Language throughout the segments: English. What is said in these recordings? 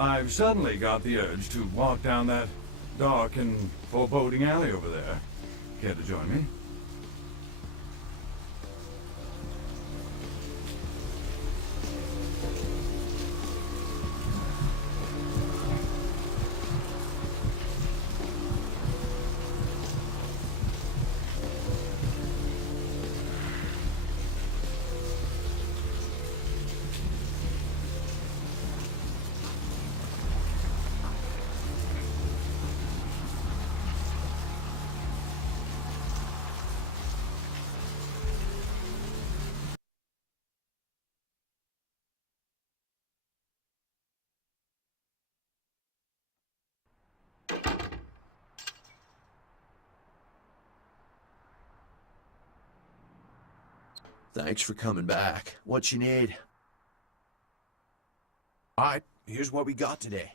I've suddenly got the urge to walk down that dark and foreboding alley over there. Care to join me? Thanks for coming back. What you need? Alright, here's what we got today.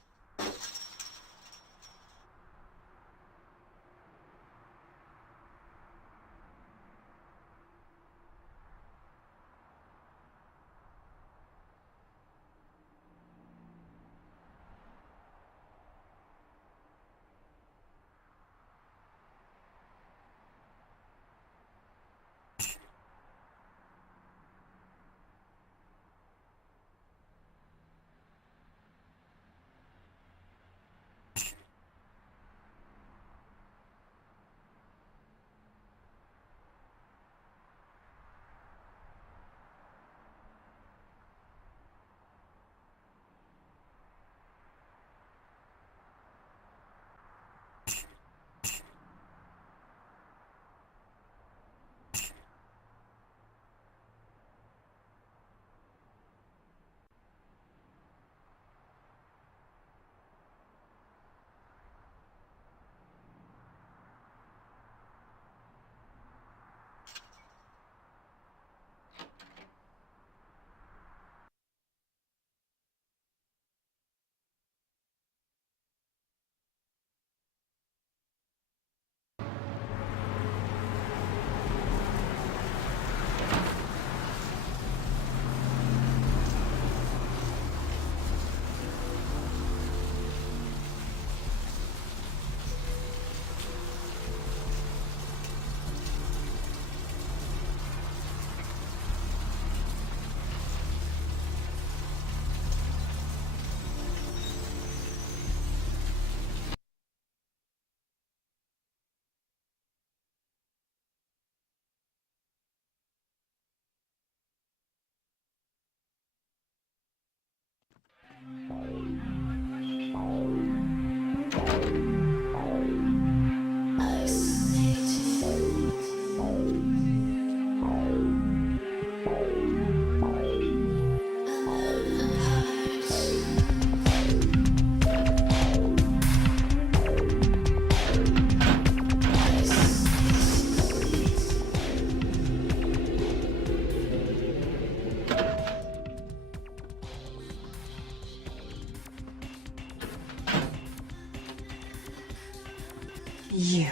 You...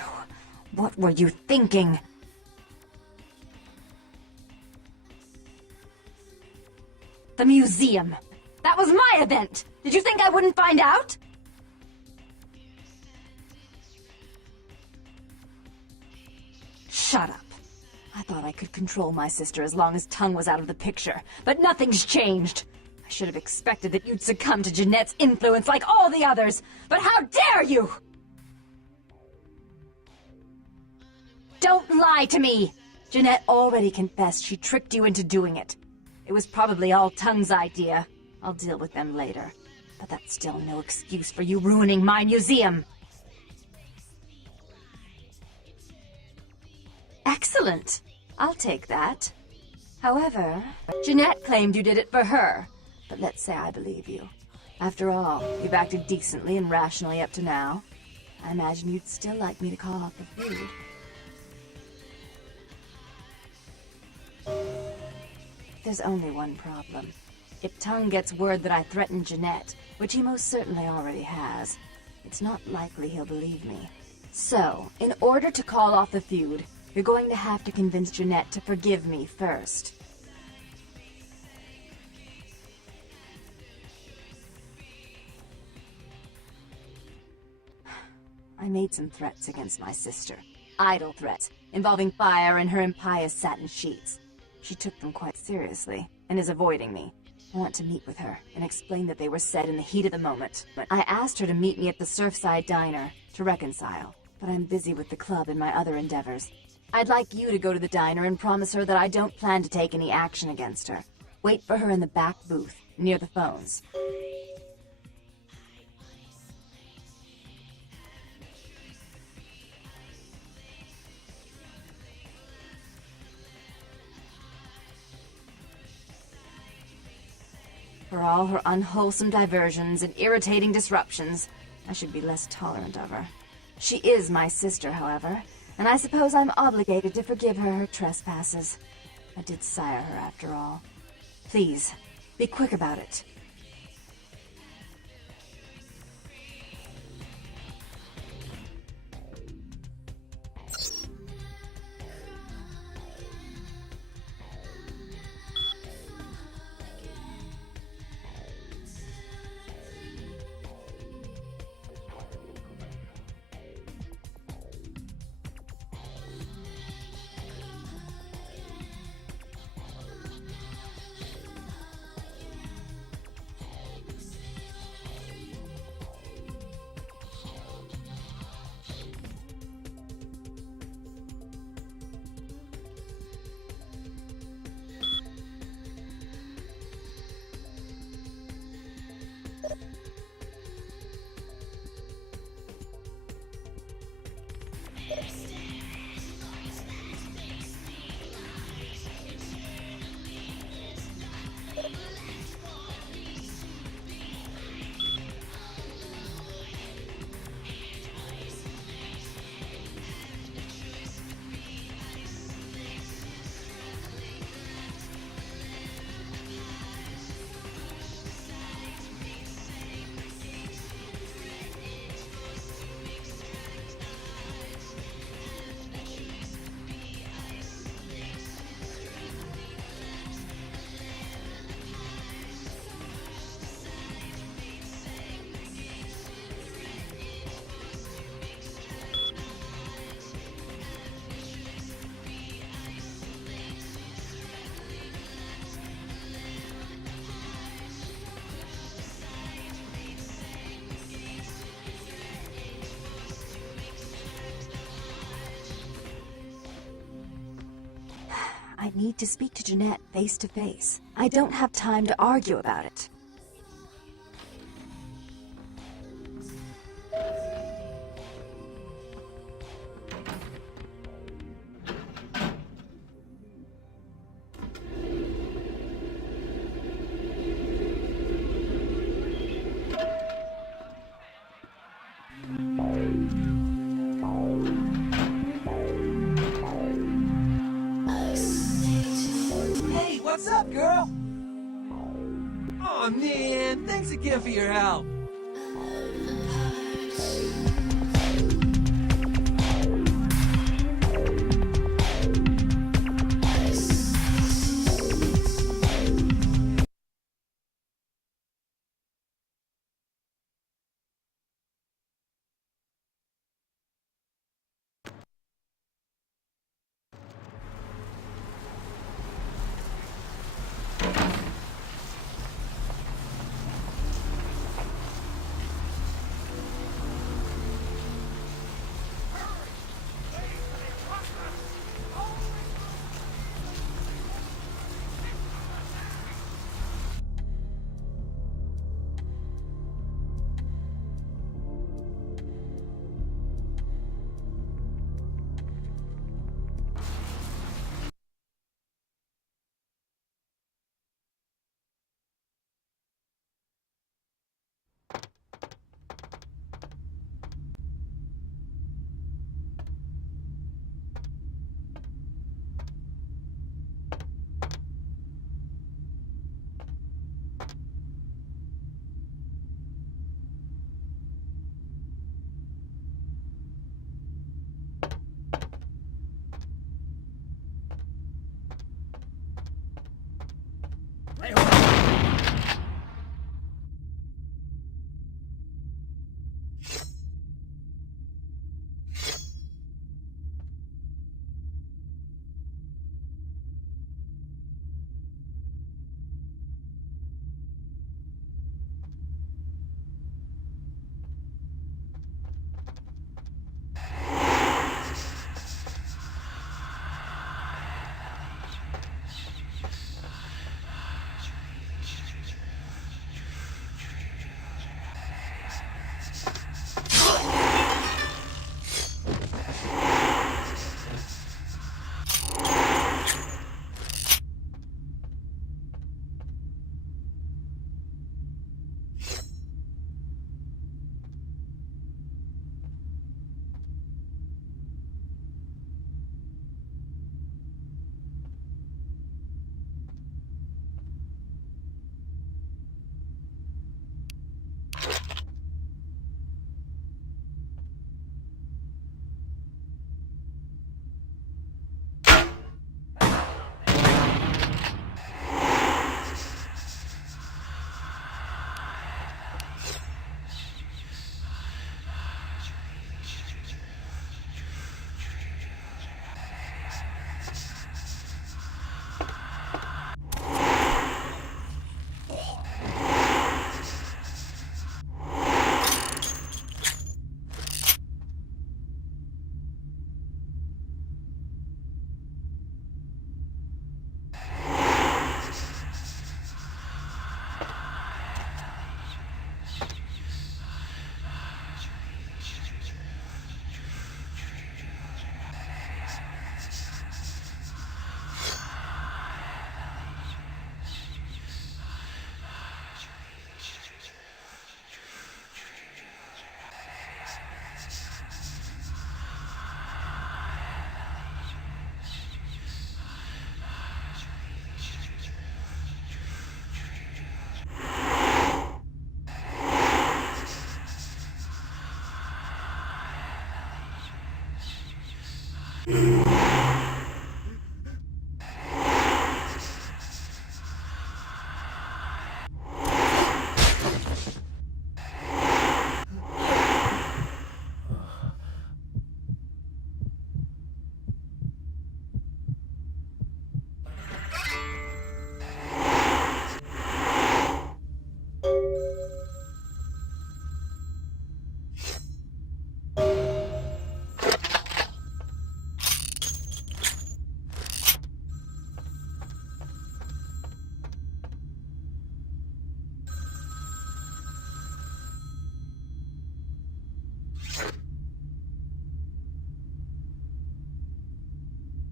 what were you thinking? The museum. That was my event! Did you think I wouldn't find out? Shut up. I thought I could control my sister as long as Tongue was out of the picture, but nothing's changed. I should have expected that you'd succumb to Jeanette's influence like all the others, but how dare you! Don't lie to me! Jeanette already confessed she tricked you into doing it. It was probably all Tongue's idea. I'll deal with them later. But that's still no excuse for you ruining my museum. Excellent. I'll take that. However, Jeanette claimed you did it for her. But let's say I believe you. After all, you've acted decently and rationally up to now. I imagine you'd still like me to call off the feud. There's only one problem. If Tongue gets word that I threatened Jeanette, which he most certainly already has, it's not likely he'll believe me. So, in order to call off the feud, you're going to have to convince Jeanette to forgive me first. I made some threats against my sister. Idle threats, involving fire and her impious satin sheets. She took them quite seriously, and is avoiding me. I want to meet with her, and explain that they were said in the heat of the moment. I asked her to meet me at the Surfside Diner, to reconcile, but I'm busy with the club and my other endeavors. I'd like you to go to the diner and promise her that I don't plan to take any action against her. Wait for her in the back booth, near the phones. For all her unwholesome diversions and irritating disruptions, I should be less tolerant of her. She is my sister, however, and I suppose I'm obligated to forgive her her trespasses. I did sire her, after all. Please, be quick about it. I need to speak to Jeanette face to face. I don't have time to argue about it. What's up, girl? Aw, man, thanks again for your help.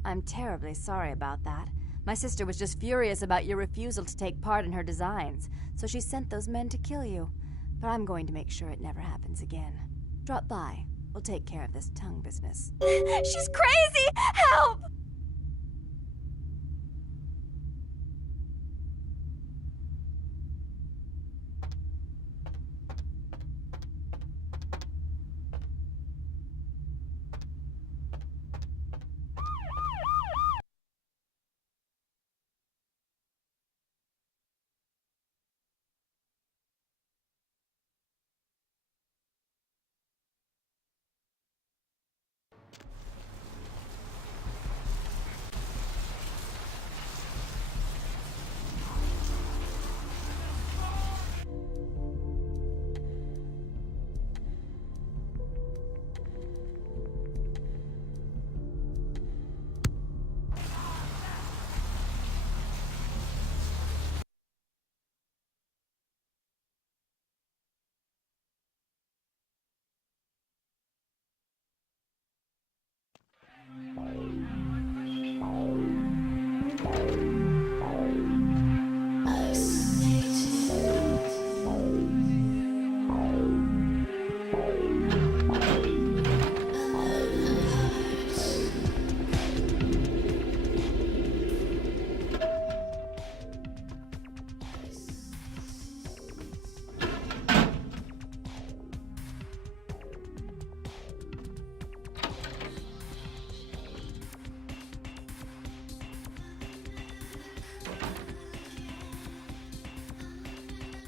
I'm terribly sorry about that. My sister was just furious about your refusal to take part in her designs, so she sent those men to kill you. But I'm going to make sure it never happens again. Drop by. We'll take care of this tongue business. She's crazy! Help!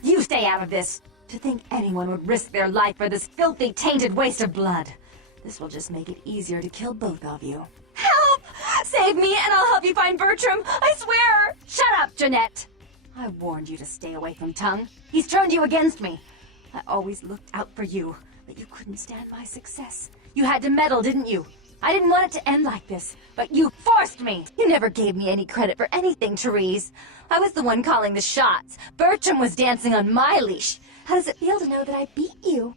You stay out of this! To think anyone would risk their life for this filthy, tainted waste of blood. This will just make it easier to kill both of you. Help! Save me and I'll help you find Bertram! I swear! Shut up, Jeanette! I warned you to stay away from Tongue. He's turned you against me. I always looked out for you, but you couldn't stand my success. You had to meddle, didn't you? I didn't want it to end like this, but you forced me! You never gave me any credit for anything, Therese. I was the one calling the shots. Bertram was dancing on my leash. How does it feel to know that I beat you?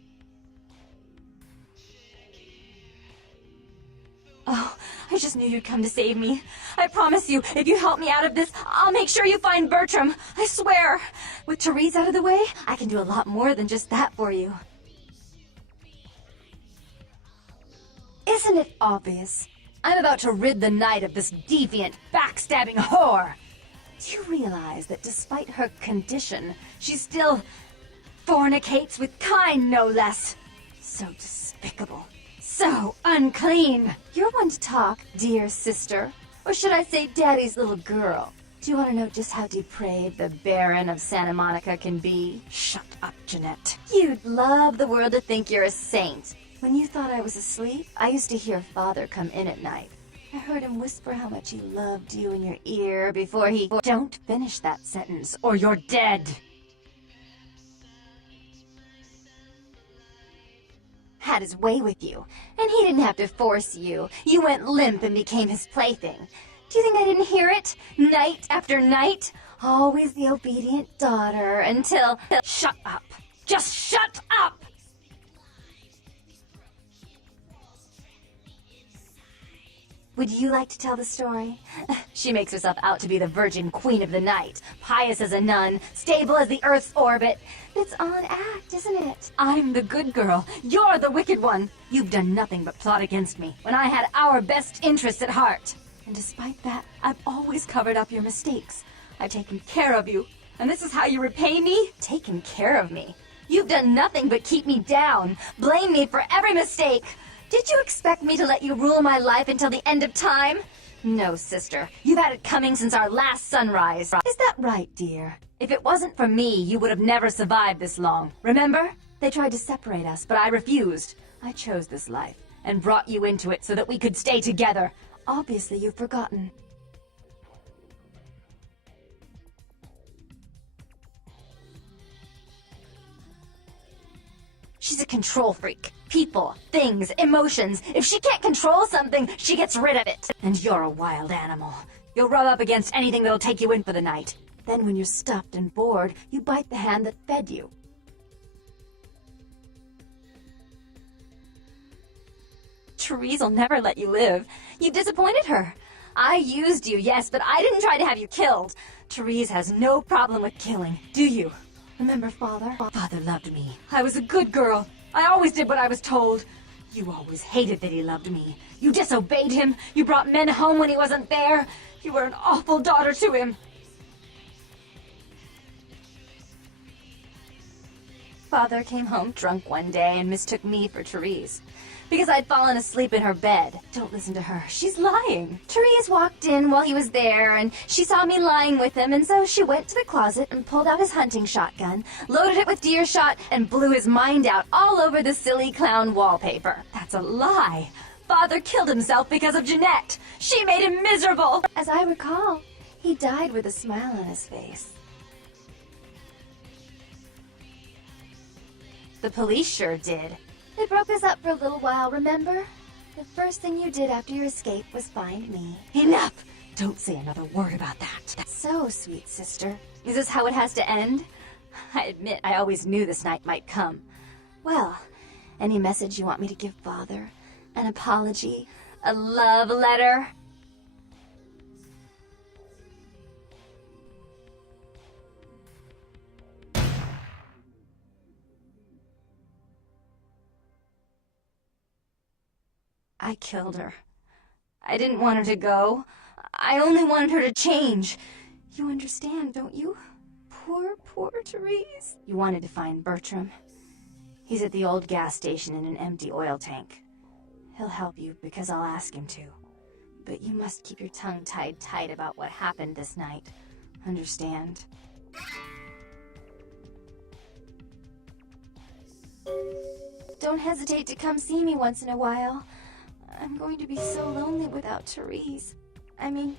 Oh, I just knew you'd come to save me. I promise you, if you help me out of this, I'll make sure you find Bertram. I swear. With Therese out of the way, I can do a lot more than just that for you. Isn't it obvious? I'm about to rid the night of this deviant, backstabbing whore. Do you realize that despite her condition, she still fornicates with kind, no less? So despicable. So unclean. You're one to talk, dear sister. Or should I say daddy's little girl? Do you want to know just how depraved the Baron of Santa Monica can be? Shut up, Jeanette. You'd love the world to think you're a saint. When you thought I was asleep, I used to hear Father come in at night. I heard him whisper how much he loved you in your ear before he... Don't finish that sentence, or you're dead! Had his way with you, and he didn't have to force you. You went limp and became his plaything. Do you think I didn't hear it? Night after night? Always the obedient daughter, until... Shut up! Just shut up! Would you like to tell the story? She makes herself out to be the virgin queen of the night, pious as a nun, stable as the Earth's orbit. It's all an act, isn't it? I'm the good girl. You're the wicked one. You've done nothing but plot against me, when I had our best interests at heart. And despite that, I've always covered up your mistakes. I've taken care of you. And this is how you repay me? Taken care of me. You've done nothing but keep me down, blame me for every mistake. Did you expect me to let you rule my life until the end of time? No, sister. You've had it coming since our last sunrise. Is that right, dear? If it wasn't for me, you would have never survived this long. Remember? They tried to separate us, but I refused. I chose this life, and brought you into it so that we could stay together. Obviously, you've forgotten. She's a control freak. People, things, emotions. If she can't control something, she gets rid of it. And you're a wild animal. You'll rub up against anything that'll take you in for the night. Then when you're stuffed and bored, you bite the hand that fed you. Therese'll never let you live. You disappointed her. I used you, yes, but I didn't try to have you killed. Therese has no problem with killing, do you? Remember Father? Father loved me. I was a good girl. I always did what I was told. You always hated that he loved me. You disobeyed him. You brought men home when he wasn't there. You were an awful daughter to him. Father came home drunk one day and mistook me for Therese. Because I'd fallen asleep in her bed. Don't listen to her. She's lying. Therese walked in while he was there, and she saw me lying with him, and so she went to the closet and pulled out his hunting shotgun, loaded it with deer shot, and blew his mind out all over the silly clown wallpaper. That's a lie. Father killed himself because of Jeanette. She made him miserable. As I recall, he died with a smile on his face. The police sure did. They broke us up for a little while, remember? The first thing you did after your escape was find me. Enough! Don't say another word about that. That's so sweet, sister. Is this how it has to end? I admit I always knew this night might come. Well, any message you want me to give Father? An apology? A love letter? I killed her. I didn't want her to go. I only wanted her to change. You understand, don't you? Poor, poor Therese. You wanted to find Bertram. He's at the old gas station in an empty oil tank. He'll help you because I'll ask him to. But you must keep your tongue tied tight about what happened this night. Understand? Don't hesitate to come see me once in a while. I'm going to be so lonely without Therese. I mean,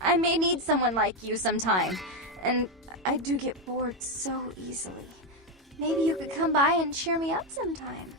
I may need someone like you sometime, and I do get bored so easily. Maybe you could come by and cheer me up sometime.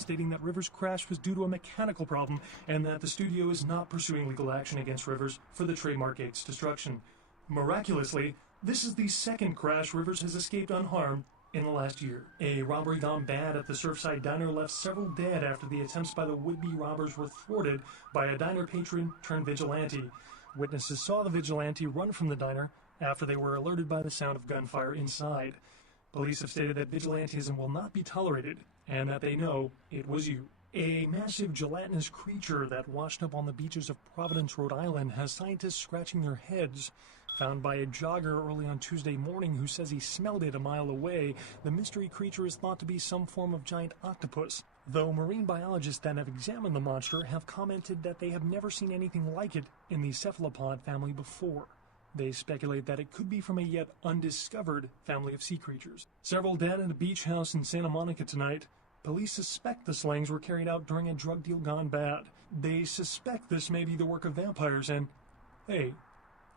stating that Rivers' crash was due to a mechanical problem and that the studio is not pursuing legal action against Rivers for the trademark gate's destruction. Miraculously, this is the second crash Rivers has escaped unharmed in the last year. A robbery gone bad at the Surfside Diner left several dead after the attempts by the would-be robbers were thwarted by a diner patron turned vigilante. Witnesses saw the vigilante run from the diner after they were alerted by the sound of gunfire inside. Police have stated that vigilantism will not be tolerated and that they know it was you. A massive gelatinous creature that washed up on the beaches of Providence, Rhode Island, has scientists scratching their heads. Found by a jogger early on Tuesday morning who says he smelled it a mile away, the mystery creature is thought to be some form of giant octopus, though marine biologists that have examined the monster have commented that they have never seen anything like it in the cephalopod family before. They speculate that it could be from a yet undiscovered family of sea creatures. Several dead at a beach house in Santa Monica tonight. Police suspect the slayings were carried out during a drug deal gone bad. They suspect this may be the work of vampires and, hey,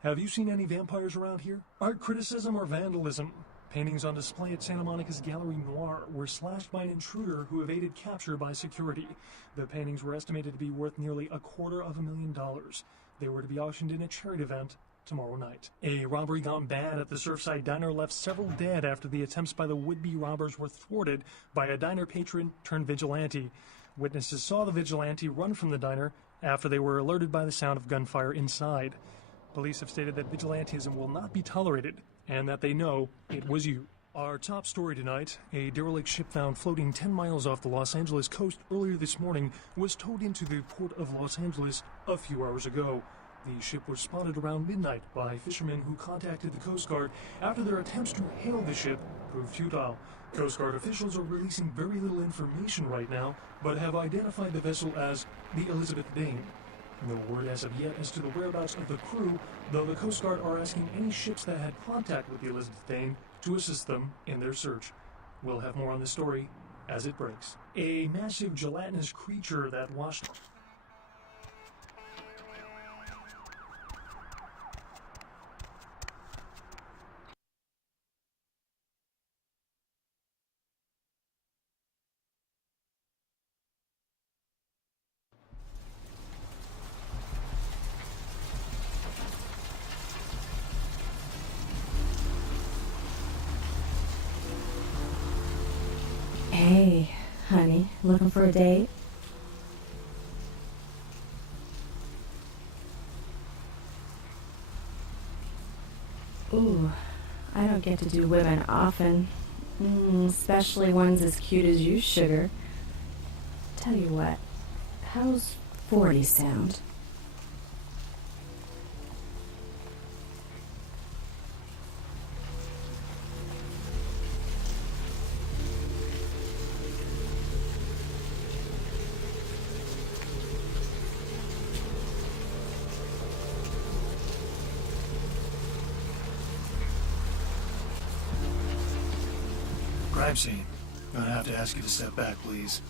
have you seen any vampires around here? Art criticism or vandalism? Paintings on display at Santa Monica's Gallery Noir were slashed by an intruder who evaded capture by security. The paintings were estimated to be worth nearly $250,000. They were to be auctioned in a charity event tomorrow night. A robbery gone bad at the Surfside Diner left several dead after the attempts by the would-be robbers were thwarted by a diner patron turned vigilante. Witnesses saw the vigilante run from the diner after they were alerted by the sound of gunfire inside. Police have stated that vigilantism will not be tolerated and that they know it was you. Our top story tonight, a derelict ship found floating 10 miles off the Los Angeles coast earlier this morning was towed into the port of Los Angeles a few hours ago. The ship was spotted around midnight by fishermen who contacted the Coast Guard after their attempts to hail the ship proved futile. Coast Guard officials are releasing very little information right now, but have identified the vessel as the Elizabeth Dane. No word as of yet as to the whereabouts of the crew, though the Coast Guard are asking any ships that had contact with the Elizabeth Dane to assist them in their search. We'll have more on this story as it breaks. A massive gelatinous creature that washed... Hey, honey, looking for a date? Ooh, I don't get to do women often, especially ones as cute as you, sugar. Tell you what, how's 40 sound? Crime scene. Gonna have to ask you to step back, please.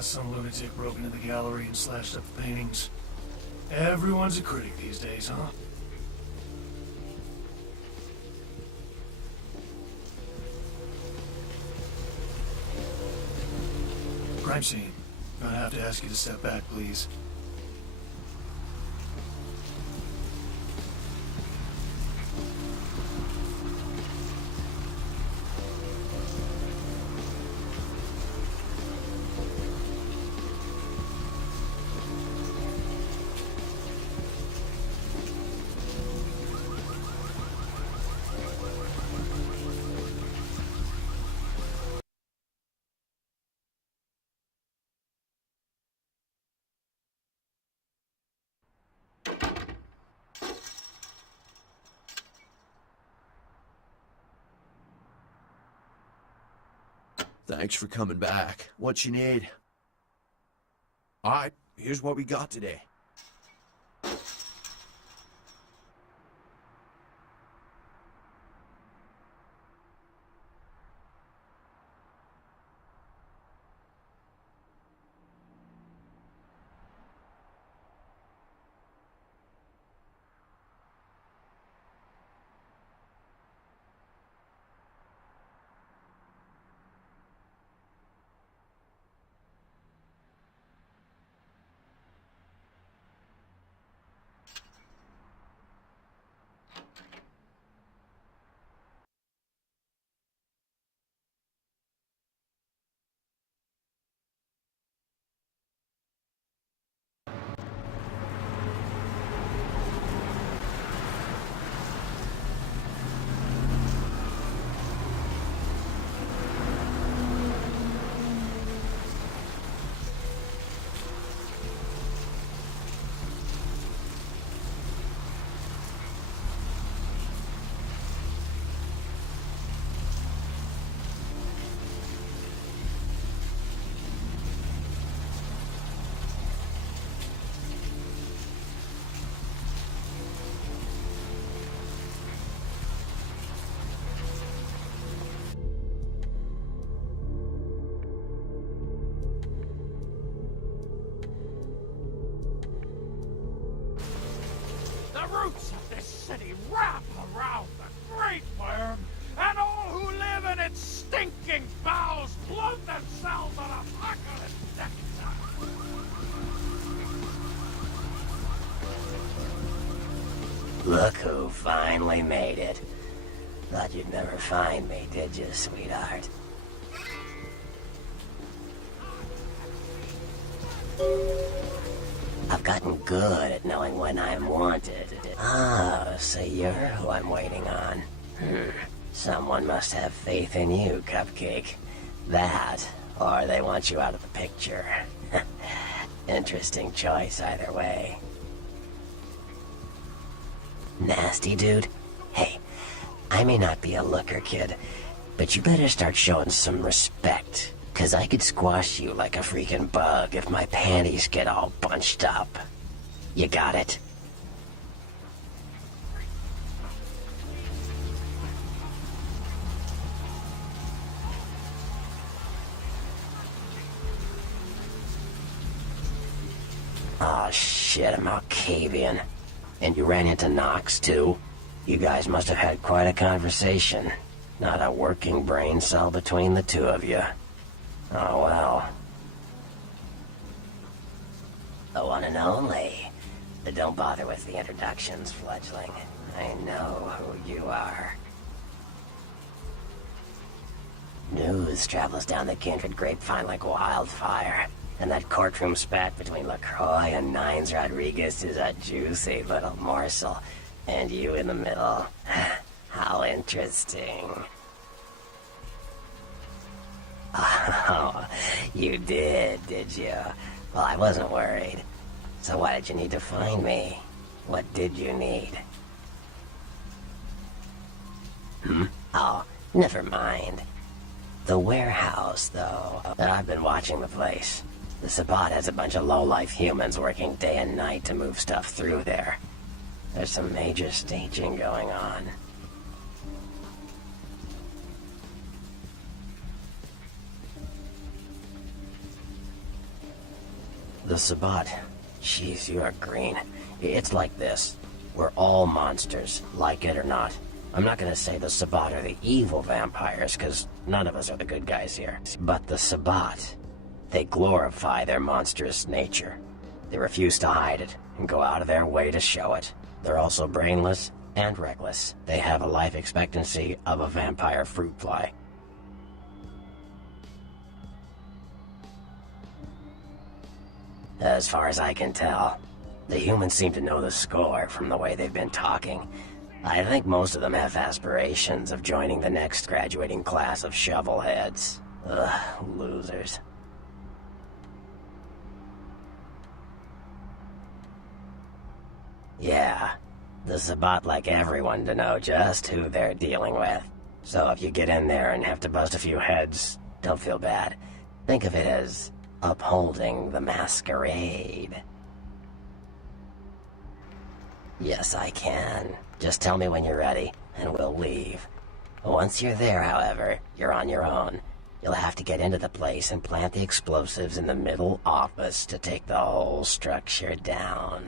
Some lunatic broke into the gallery and slashed up the paintings. Everyone's a critic these days, huh? Crime scene. Gonna have to ask you to step back, please. Thanks for coming back. What you need? Alright, here's what we got today. roots of this city wrap around the great worm, and all who live in its stinking bowels plug themselves on apocalypse nectar. Look who finally made it. Thought you'd never find me, did you, sweetheart? I've gotten good at knowing when I'm wanted. Ah, so you're who I'm waiting on. Someone must have faith in you, Cupcake. That, or they want you out of the picture. Interesting choice either way. Nasty dude? Hey, I may not be a looker, kid, but you better start showing some respect. 'Cause I could squash you like a freaking bug if my panties get all bunched up. You got it? Aw, shit, I'm Malkavian. And you ran into Nox, too? You guys must have had quite a conversation. Not a working brain cell between the two of you. Oh, well. The one and only. But don't bother with the introductions, fledgling. I know who you are. News travels down the kindred grapevine like wildfire. And that courtroom spat between LaCroix and Nines Rodriguez is a juicy little morsel. And you in the middle. How interesting. Oh, you did you? Well, I wasn't worried. So why did you need to find me? What did you need? Oh, never mind. The warehouse, though. I've been watching the place. The Sabbat has a bunch of low-life humans working day and night to move stuff through there. There's some major staging going on. The Sabbat. Jeez, you are green. It's like this. We're all monsters, like it or not. I'm not gonna say the Sabbat are the evil vampires, because none of us are the good guys here. But the Sabbat, they glorify their monstrous nature. They refuse to hide it, and go out of their way to show it. They're also brainless and reckless. They have a life expectancy of a vampire fruit fly. As far as I can tell, the humans seem to know the score from the way they've been talking. I think most of them have aspirations of joining the next graduating class of shovelheads. Ugh, losers. Yeah, the Sabbat like everyone to know just who they're dealing with. So if you get in there and have to bust a few heads, don't feel bad. Think of it as upholding the masquerade. Yes, I can. Just tell me when you're ready, and we'll leave. Once you're there, however, you're on your own. You'll have to get into the place and plant the explosives in the middle office to take the whole structure down.